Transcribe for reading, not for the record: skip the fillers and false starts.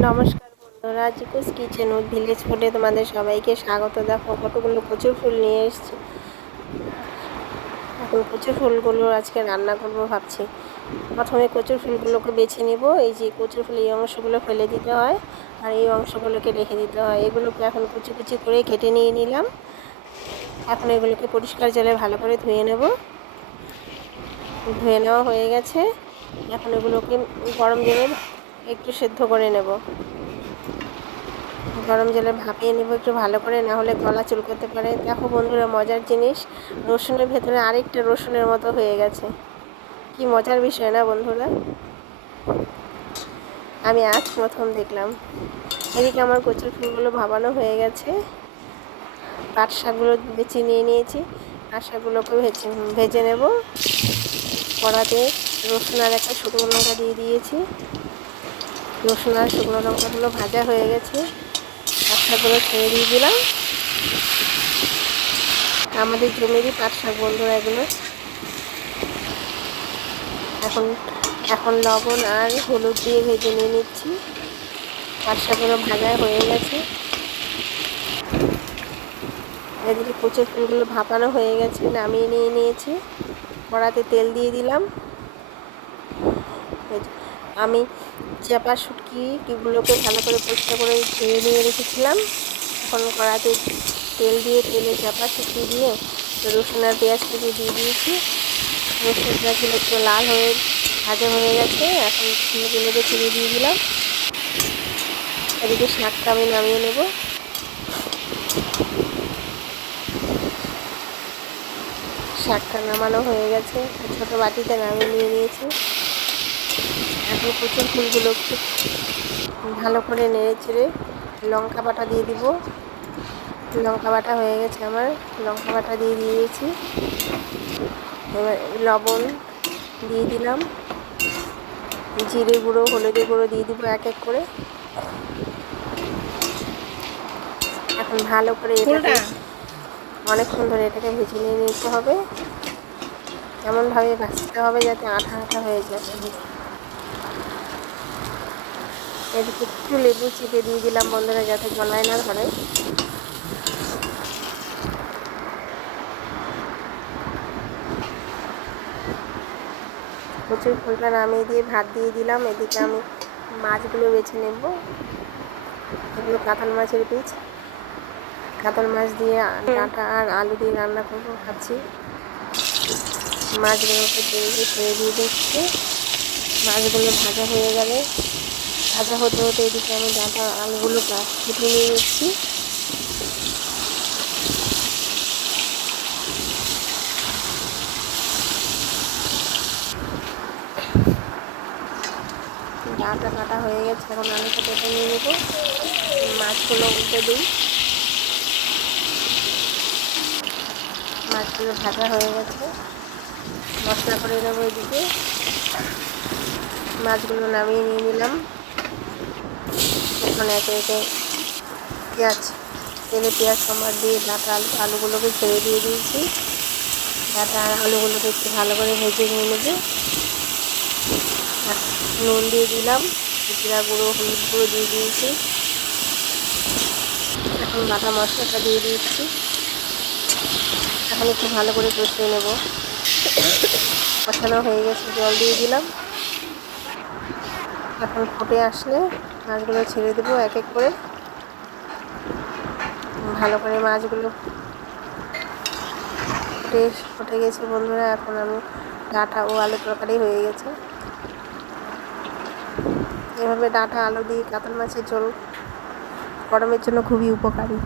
নমস্কার বন্ধুরা, জিকুস kitchen with village ফুডে তোমাদের সবাইকে স্বাগত। দেখো কতগুলো কচুর ফুল নিয়ে এসেছি। এখন কচুর ফুলগুলো আজকে রান্না করব ভাবছি। প্রথমে কচুর ফুলগুলোকে বেছে নিব। এই যে কচুর ফুল এই অংশগুলো ফেলে দিতে হয় আর এই অংশগুলোকে রেখে দিতে হয়। এগুলোকে এখন কুচি কুচি করে কেটে নিয়ে নিলাম। এখন এগুলোকে পরিষ্কার জলে ভালো করে ধুয়ে নেব। ধুয়ে নেওয়া হয়ে গেছে। এখন এগুলোকে গরম জলে একটু সেদ্ধ করে নেব। গরম জলে ভাপিয়ে নেব একটু ভালো করে, না হলে গলা চুলকোতে পারে। দেখো বন্ধুরা, মজার জিনিস, রসুনের ভেতরে আরেকটা রসুনের মতো হয়ে গেছে। কি মজার বিষয় না বন্ধুরা, আমি আজ প্রথম দেখলাম। এদিকে আমার কচুর ফুলগুলো ভাপানো হয়ে গেছে। পাট শাকগুলো বেছে নিয়ে নিয়েছি। পাট শাকগুলোকে ভেজে নেব। কড়াতে রসুন আর একটা শুকনো লঙ্কা দিয়ে দিয়েছি। রসুন আর শুকনো লঙ্কাগুলো ভাজা হয়ে গেছে। পাট শাকগুলো ছেড়ে দিয়ে দিলাম। আমাদের জমিরই পাট শাক বন্ধুরা এগুলো। এখন লবণ আর হলুদ দিয়ে ভেজে নিয়ে নিচ্ছি। পাট শাকগুলো ভাজা হয়ে গেছে। এদিকে কচুর ফুলগুলো ভাপানো হয়ে গেছে, নামিয়ে নিয়ে নিয়েছি। কড়াতে তেল দিয়ে দিলাম। আমি চাপা শুটকিগুলোকে ভালো করে পরিষ্কার করে ধুয়ে নিয়ে রেখেছিলাম। এখন কড়াতে তেল দিয়ে তেলে চাপা শুটকি দিয়ে রসুন আর পেঁয়াজ কুচি দিয়ে দিয়েছি। রসুন পেঁয়াজগুলো একটু লাল হয়ে ভাজা হয়ে গেছে। এখন ফুলগুলোকে ছিঁড়ে দিয়ে দিলাম। এদিকে শাকটা আমি নামিয়ে নেব। শাকটা নামানো হয়ে গেছে, ছোটো বাটিতে নামিয়ে নিয়ে নিয়েছি। এখন কচুর ফুলগুলো একটু ভালো করে নেড়ে চেড়ে লঙ্কা বাটা দিয়ে দিব। লঙ্কা বাটা হয়ে গেছে আমার, লঙ্কা বাটা দিয়ে দিয়েছি। এবার লবণ দিয়ে দিলাম, জিরে গুঁড়ো, হলুদের গুঁড়ো দিয়ে দিব এক এক করে। এখন ভালো করে এটাকে অনেকক্ষণ ধরে এটাকে ভেজে নিয়ে নিতে হবে। এমনভাবে ভাজতে হবে যাতে আঠা আঠা হয়ে যায়। এদিকে একটু লেবু চিপে দিয়ে দিলাম বন্ধুরা, যাতে গলায় না ধরে। কচুর ফুলটা নামিয়ে দিয়ে ভাত দিয়ে দিলাম। এদিকে আমি মাছগুলো বেছে নেব। এগুলো কাতল মাছের পিস। কাতল মাছ দিয়ে ডাঁটা আর আলু দিয়ে রান্না করবো ভাবছি। মাছগুলোকে তেলে ছেড়ে দিয়ে দিচ্ছি। মাছগুলো ভাজা হয়ে গেলে, ভাজা হতে হতে এদিকে আমি ডাঁটা আলুগুলো কেটে নিয়ে নিচ্ছি। ডাঁটা কাটা হয়ে গেছে, এখন আলুটা কেটে নিয়ে নেব। মাছগুলো উল্টে দিই। মাছগুলো ভাজা হয়ে গেছে, মশলা করে দেবো। এদিকে মাছগুলো নামিয়ে নিয়ে নিলাম। এখন একে একে তেলে পেঁয়াজ সম্বার দিয়ে ডাঁটা আলুগুলোকে ছেড়ে দিয়ে দিয়েছি। ডাঁটা আলুগুলোকে একটু ভালো করে ভেজে নিয়ে নেব। নুন দিয়ে দিলাম, জিরা গুঁড়ো, হলুদ গুঁড়ো দিয়ে দিয়েছি। এখন বাটা মশলাটা দিয়ে দিচ্ছি। এখন একটু ভালো করে কষিয়ে নেব। কষানো হয়ে গেছে, জল দিয়ে দিলাম। এখন ফুটে আসলে মাছগুলো ছেড়ে দেবো এক এক করে। ভালো করে মাছগুলো ফুটে গেছে বন্ধুরা। এখন আমি ডাঁটা ও আলু তরকারি হয়ে গেছে। এভাবে ডাঁটা আলু দিয়ে কাতল মাছের ঝোল গরমের জন্য খুবই উপকারী।